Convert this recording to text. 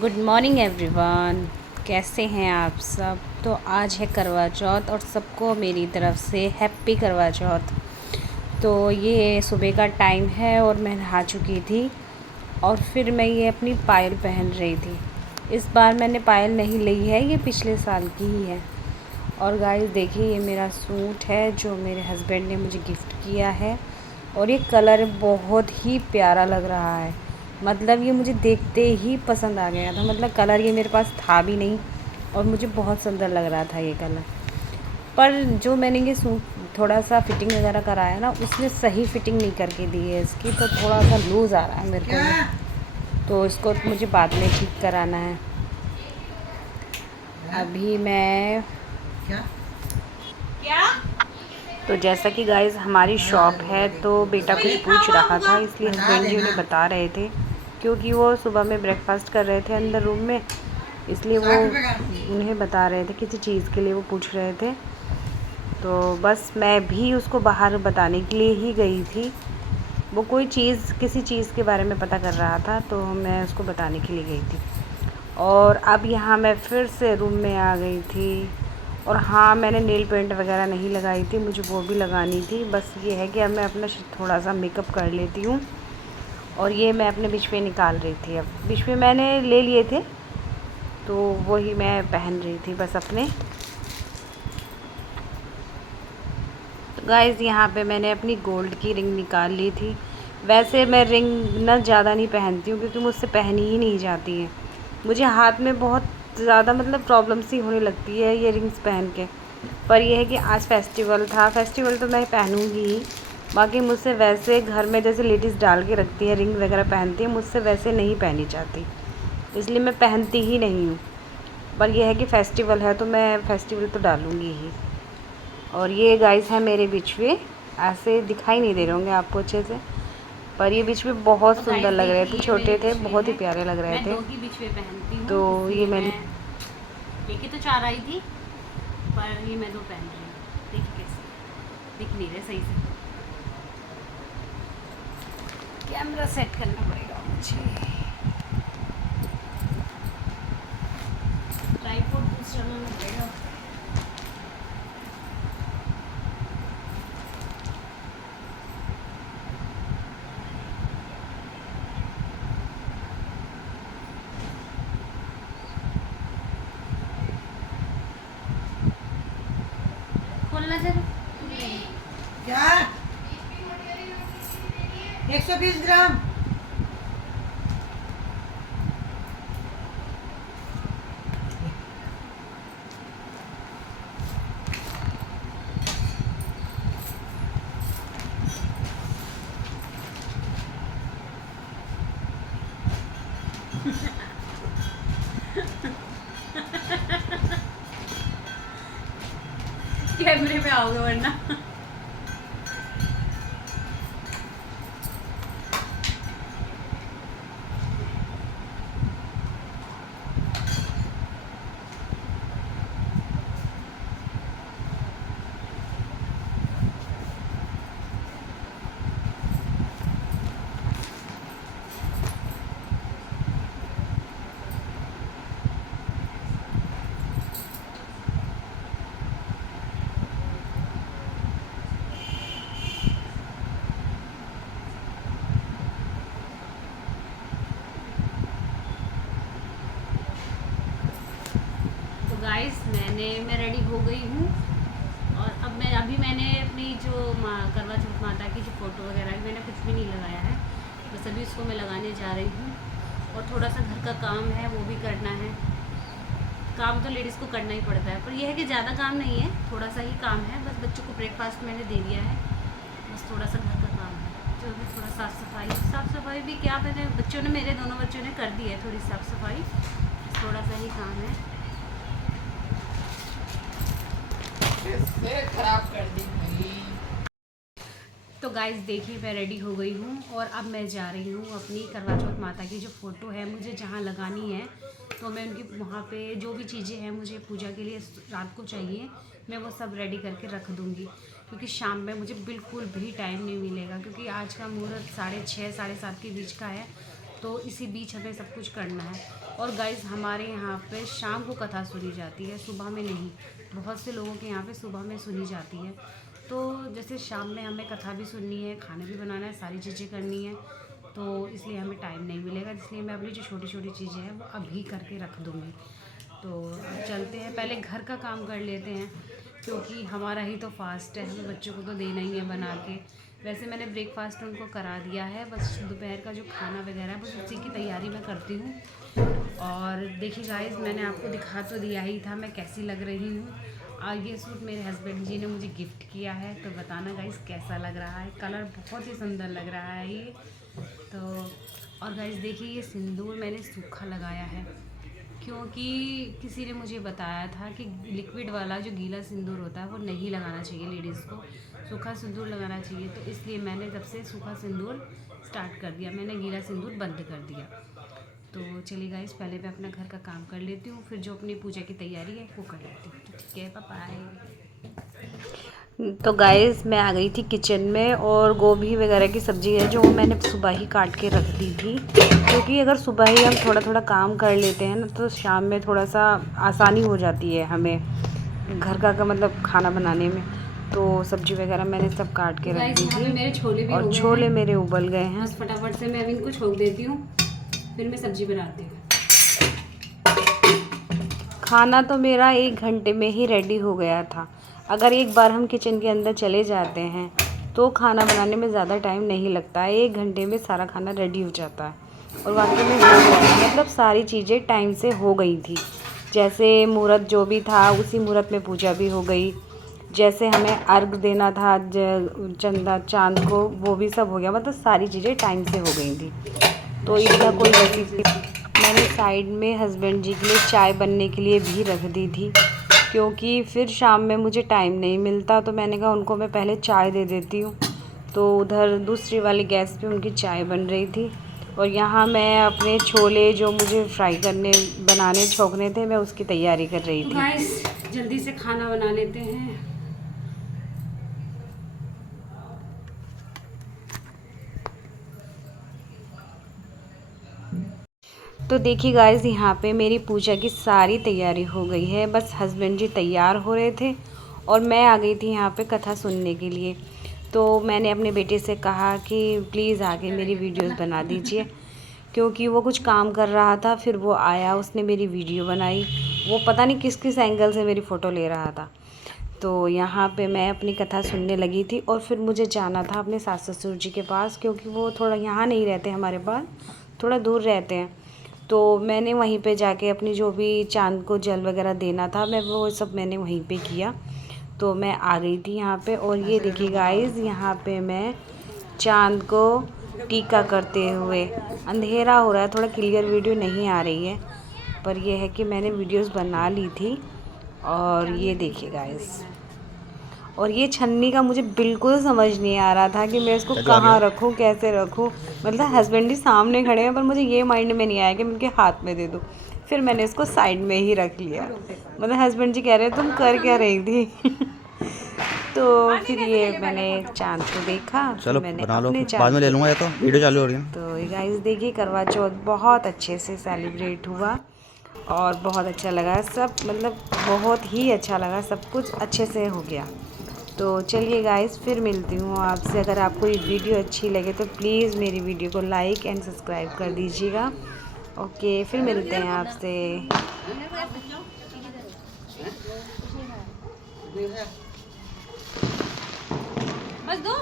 Good morning everyone. कैसे हैं आप सब। तो आज है करवा चौथ और सबको मेरी तरफ से हैप्पी करवा चौथ। तो ये सुबह का टाइम है और मैं नहा चुकी थी और फिर मैं ये अपनी पायल पहन रही थी। इस बार मैंने पायल नहीं ली है, ये पिछले साल की ही है। और गाइस देखिए, ये मेरा सूट है जो मेरे हस्बैंड ने मुझे गिफ्ट किया है और ये कलर बहुत ही प्यारा लग रहा है। मतलब ये मुझे देखते ही पसंद आ गया था। मतलब कलर ये मेरे पास था भी नहीं और मुझे बहुत सुंदर लग रहा था ये कलर। पर जो मैंने ये सूट थोड़ा सा फिटिंग वगैरह कराया ना, उसने सही फिटिंग नहीं करके दी है इसकी, तो थोड़ा सा लूज़ आ रहा है मेरे को ये। तो इसको मुझे बाद में ठीक कराना है। अभी मैं क्या तो जैसा कि गाइज़ हमारी शॉप है, तो बेटा कुछ पूछ रहा था, इसलिए हस्बैंड जी उन्हें बता रहे थे, क्योंकि वो सुबह में ब्रेकफास्ट कर रहे थे अंदर रूम में, इसलिए वो उन्हें बता रहे थे, किसी चीज़ के लिए वो पूछ रहे थे। तो बस मैं भी उसको बाहर बताने के लिए ही गई थी। वो कोई चीज़, किसी चीज़ के बारे में पता कर रहा था, तो मैं उसको बताने के लिए गई थी। और अब यहाँ मैं फिर से रूम में आ गई थी। और हाँ, मैंने नेल पेंट वगैरह नहीं लगाई थी, मुझे वो भी लगानी थी। बस ये है कि अब मैं अपना थोड़ा सा मेकअप कर लेती हूँ। और ये मैं अपने बिछुए निकाल रही थी। अब बिछुए मैंने ले लिए थे, तो वही मैं पहन रही थी बस अपने। तो गाइज़ यहाँ पे मैंने अपनी गोल्ड की रिंग निकाल ली थी। वैसे मैं रिंग ना ज़्यादा नहीं पहनती हूँ, क्योंकि मुझसे पहनी ही नहीं जाती है। मुझे हाथ में बहुत ज़्यादा मतलब प्रॉब्लम सी होने लगती है ये रिंग्स पहन के। पर यह है कि आज फेस्टिवल था, फेस्टिवल तो मैं पहनूँगी ही। बाकी मुझसे वैसे घर में जैसे लेडीज़ डाल के रखती है, रिंग वगैरह पहनती है, मुझसे वैसे नहीं पहनी जाती, इसलिए मैं पहनती ही नहीं हूँ। पर यह है कि फेस्टिवल है तो मैं फेस्टिवल तो डालूँगी ही। और ये गाइस है मेरे बिछुए, ऐसे दिखाई नहीं दे रहे होंगे आपको अच्छे से, पर ये बिछुए बहुत सुंदर लग रहे थे, छोटे थे, बहुत ही प्यारे लग रहे थे। मैं 2 ही बिछुए पहनती हूँ, तो ये इसलिए मैंने मैं लेके तो 4 आई थी, पर ये मैं 2 पहन रही हूँ। देखिए कैसे दिख नहीं रहे सही से। कैमरा सेट करना पड़ेगा मुझे। ट्राइपॉड दूसरा लाना पड़ेगा। खोलना जरा। क्या 120 ग्राम। कैमरे में आओगे वरना। तो गाइस मैं रेडी हो गई हूँ। और अब मैंने अपनी जो करवा चौथ माता की जो फ़ोटो वगैरह है, मैंने कुछ भी नहीं लगाया है। बस अभी उसको मैं लगाने जा रही हूँ। और थोड़ा सा घर का काम है, वो भी करना है। काम तो लेडीज़ को करना ही पड़ता है, पर यह है कि ज़्यादा काम नहीं है, थोड़ा सा ही काम है। बस बच्चों को ब्रेकफास्ट मैंने दे दिया है, बस थोड़ा सा घर का काम है, जो भी थोड़ा साफ़ सफाई भी क्या, मैंने बच्चों ने, मेरे दोनों बच्चों ने कर दी है थोड़ी साफ़ सफाई, थोड़ा सा ही काम है। खराब कर दी भाई। तो गाइस देखिए, मैं रेडी हो गई हूँ और अब मैं जा रही हूँ अपनी करवा चौथ माता की जो फ़ोटो है मुझे जहाँ लगानी है, तो मैं उनकी वहाँ पे जो भी चीज़ें हैं मुझे पूजा के लिए रात को चाहिए, मैं वो सब रेडी करके रख दूँगी। क्योंकि शाम में मुझे बिल्कुल भी टाइम नहीं मिलेगा, क्योंकि आज का मुहूर्त 6:30 साढ़े 7 के बीच का है। तो इसी बीच हमें सब कुछ करना है। और गाइस हमारे यहाँ पे शाम को कथा सुनी जाती है, सुबह में नहीं। बहुत से लोगों के यहाँ पे सुबह में सुनी जाती है। तो जैसे शाम में हमें कथा भी सुननी है, खाना भी बनाना है, सारी चीज़ें करनी है, तो इसलिए हमें टाइम नहीं मिलेगा। इसलिए मैं अपनी जो छोटी छोटी चीज़ें हैं वो अभी करके रख दूँगी। तो चलते हैं, पहले घर का काम कर लेते हैं क्योंकि हमारा ही तो फास्ट है, हमें बच्चों को तो देना ही है बना के। वैसे मैंने ब्रेकफास्ट उनको करा दिया है, बस दोपहर का जो खाना वगैरह है बस उसी की तैयारी मैं करती हूँ। और देखिए गाइस, मैंने आपको दिखा तो दिया ही था मैं कैसी लग रही हूँ। और ये सूट मेरे हस्बैंड जी ने मुझे गिफ्ट किया है, तो बताना गाइस कैसा लग रहा है। कलर बहुत ही सुंदर लग रहा है ये तो। और गाइस देखिए, ये सिंदूर मैंने सूखा लगाया है क्योंकि किसी ने मुझे बताया था कि लिक्विड वाला जो गीला सिंदूर होता है वो नहीं लगाना चाहिए लेडीज़ को, सूखा सिंदूर लगाना चाहिए। तो इसलिए मैंने तब से सूखा सिंदूर स्टार्ट कर दिया, मैंने गीला सिंदूर बंद कर दिया। तो चलिए गाइस, पहले मैं अपना घर का काम कर लेती हूँ, फिर जो अपनी पूजा की तैयारी है वो कर लेती हूँ। तो ठीक है, बाय। तो गाइस मैं आ गई थी किचन में, और गोभी वगैरह की सब्ज़ी है जो मैंने सुबह ही काट के रख दी थी, क्योंकि अगर सुबह ही हम थोड़ा थोड़ा काम कर लेते हैं ना तो शाम में थोड़ा सा आसानी हो जाती है हमें घर का मतलब खाना बनाने में। तो सब्ज़ी वगैरह मैंने सब काट के रख दी थी, मेरे छोले भी और छोले मेरे उबल गए हैं। बस फटाफट से मैं अभी इनको छोड़ देती हूँ, फिर मैं सब्जी बनाती हूँ। खाना तो मेरा 1 घंटे में ही रेडी हो गया था। अगर एक बार हम किचन के अंदर चले जाते हैं तो खाना बनाने में ज़्यादा टाइम नहीं लगता है, 1 घंटे में सारा खाना रेडी हो जाता है। और वाकई में हो गया, मतलब सारी चीज़ें टाइम से हो गई थी। जैसे मुहूर्त जो भी था उसी मुहूर्त में पूजा भी हो गई, जैसे हमें अर्घ देना था चंदा चाँद को वो भी सब हो गया, मतलब सारी चीज़ें टाइम से हो गई थी। तो इसका कोई रेसिपी मैंने साइड में हस्बैंड जी के लिए चाय बनने के लिए भी रख दी थी, क्योंकि फिर शाम में मुझे टाइम नहीं मिलता। तो मैंने कहा उनको मैं पहले चाय दे देती हूँ। तो उधर दूसरी वाली गैस पे उनकी चाय बन रही थी, और यहाँ मैं अपने छोले जो मुझे फ्राई करने बनाने छोंकने थे मैं उसकी तैयारी कर रही तो थी। गाइस जल्दी से खाना बना लेते हैं। तो देखिए गाइस, यहाँ पे मेरी पूजा की सारी तैयारी हो गई है, बस हस्बैंड जी तैयार हो रहे थे और मैं आ गई थी यहाँ पे कथा सुनने के लिए। तो मैंने अपने बेटे से कहा कि प्लीज़ आके मेरी वीडियोस बना दीजिए, क्योंकि वो कुछ काम कर रहा था, फिर वो आया, उसने मेरी वीडियो बनाई। वो पता नहीं किस किस एंगल से मेरी फ़ोटो ले रहा था। तो यहाँ पे मैं अपनी कथा सुनने लगी थी, और फिर मुझे जाना था अपने सास ससुर जी के पास, क्योंकि वो थोड़ा यहाँ नहीं रहते हमारे पास, थोड़ा दूर रहते हैं। तो मैंने वहीं पे जाके अपनी जो भी चाँद को जल वगैरह देना था मैं वो सब मैंने वहीं पे किया। तो मैं आ गई थी यहाँ पे, और ये देखिए गाइस, यहाँ पे मैं चाँद को टीका करते हुए, अंधेरा हो रहा है, थोड़ा क्लियर वीडियो नहीं आ रही है, पर ये है कि मैंने वीडियोस बना ली थी। और ये देखिए गाइस, और ये छन्नी का मुझे बिल्कुल समझ नहीं आ रहा था कि मैं इसको कहाँ रखूँ, कैसे रखूँ। मतलब हस्बैंड ही सामने खड़े हैं, पर मुझे ये माइंड में नहीं आया कि मैं उनके हाथ में दे दूँ। फिर मैंने इसको साइड में ही रख लिया। मतलब हस्बैंड जी कह रहे तुम कर क्या रही थी। तो फिर ये मैंने चाँद को देखा, चलो मैंने बना लो, अपने बाद में ले चाँद लूँगा, ये तो वीडियो चालू हो रही है। तो गाइस देखिए, करवा चौथ बहुत अच्छे से सेलिब्रेट हुआ और बहुत अच्छा लगा सब, मतलब बहुत ही अच्छा लगा, सब कुछ अच्छे से हो गया। तो चलिए गाइस, फिर मिलती हूँ आपसे। अगर आपको ये वीडियो अच्छी लगे तो प्लीज़ मेरी वीडियो को लाइक एंड सब्सक्राइब कर दीजिएगा। ओके, फिर मिलते हैं आपसे। बस दो।